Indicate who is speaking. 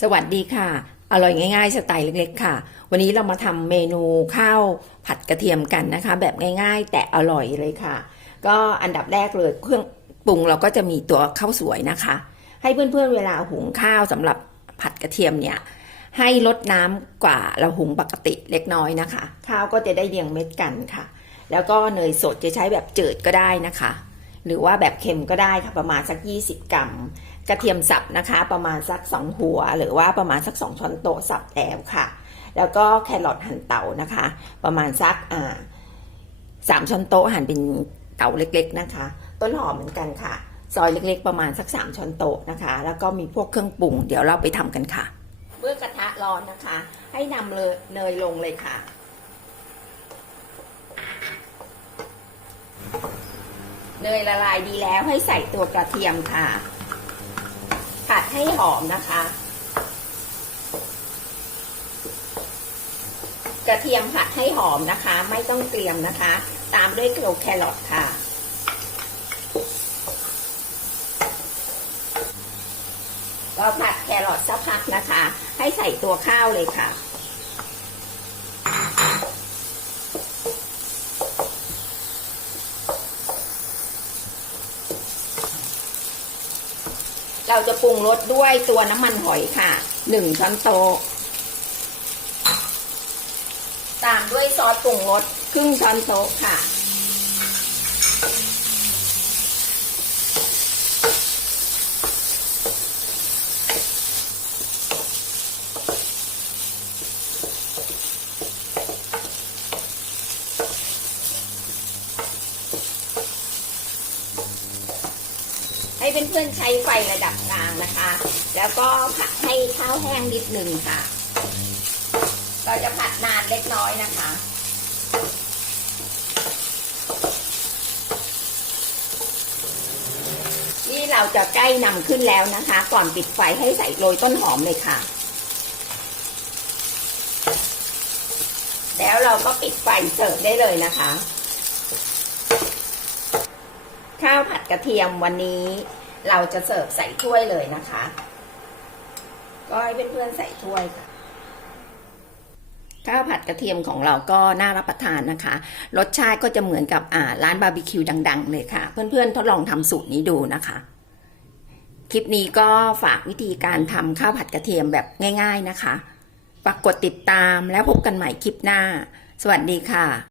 Speaker 1: สวัสดีค่ะ อร่อยง่าย ๆ สไตล์เล็ก ๆ ค่ะ วันนี้เรามาทำเมนูข้าวผัดกระเทียมกันนะคะ แบบง่าย ๆ แต่อร่อยเลยค่ะ ก็อันดับแรกเลยเครื่องปรุงเราก็จะมีตัวข้าวสวยนะคะ ให้เพื่อนๆเวลาหุงข้าวสำหรับผัดกระเทียมเนี่ยให้ลดน้ำกว่าเราหุงปกติเล็กน้อยนะคะ ข้าวก็จะได้เรียงเม็ดกันค่ะ แล้วก็เนยสดจะใช้แบบจืดก็ได้นะคะ หรือว่าแบบเค็มก็ได้ค่ะประมาณสัก 20 กรัม กระเทียมสับนะคะ ประมาณสัก 2 หัว หรือว่าประมาณสัก 2 ช้อนโต๊ะสับแล้วค่ะ แล้วก็แครอทหั่นเตานะคะ ประมาณสักอ่าสามช้อนโต๊ะหั่นเป็นเตาเล็ก ๆนะคะ ต้นหอมเหมือนกันค่ะ ซอยเล็กๆ ประมาณสัก 3 ช้อนโต๊ะนะคะ แล้วก็มีพวกเครื่องปรุง เดี๋ยวเราไปทำกันค่ะ เมื่อกระทะร้อนนะคะ ให้นำเลยเนยลงเลยค่ะเนยละลายดีแล้วให้ใส่ตัวกระเทียมค่ะ ให้หอมนะคะ กระเทียมผัดให้หอมนะคะ ไม่ต้องเตรียมนะคะ ตามด้วยเกลือแครอทค่ะเราผัดแครอทสักพักนะคะ ให้ใส่ตัวข้าวเลยค่ะ เราจะปรุงรสด้วยตัวน้ำมันหอยค่ะหนึ่งช้อนโต๊ะตามด้วยซอสปรุงรสครึ่งช้อนโต๊ะค่ะ ให้เพื่อนๆใช้ไฟระดับกลางนะคะ แล้วก็ผัดให้ข้าวแห้งนิดนึงค่ะ เราจะผัดนานเล็กน้อยนะคะนี่เราจะใกล้นำขึ้นแล้วนะคะ ก่อนปิดไฟให้ใส่โรยต้นหอมเลยค่ะ แล้วเราก็ปิดไฟเสิร์ฟได้เลยนะคะ ข้าวผัดกระเทียมวันนี้ เราจะเสิร์ฟใส่ถ้วยเลยนะคะ ก็ให้เพื่อนๆใส่ถ้วยค่ะข้าวผัดกระเทียมของเราก็น่ารับประทานนะคะ รสชาติก็จะเหมือนกับร้านบาร์บีคิวดัง ๆ เลยค่ะ เพื่อนๆทดลองทำสูตรนี้ดูนะคะ คลิปนี้ก็ฝากวิธีการทำข้าวผัดกระเทียมแบบง่าย ๆนะคะ ฝากกดติดตามแล้วพบกันใหม่คลิปหน้า สวัสดีค่ะ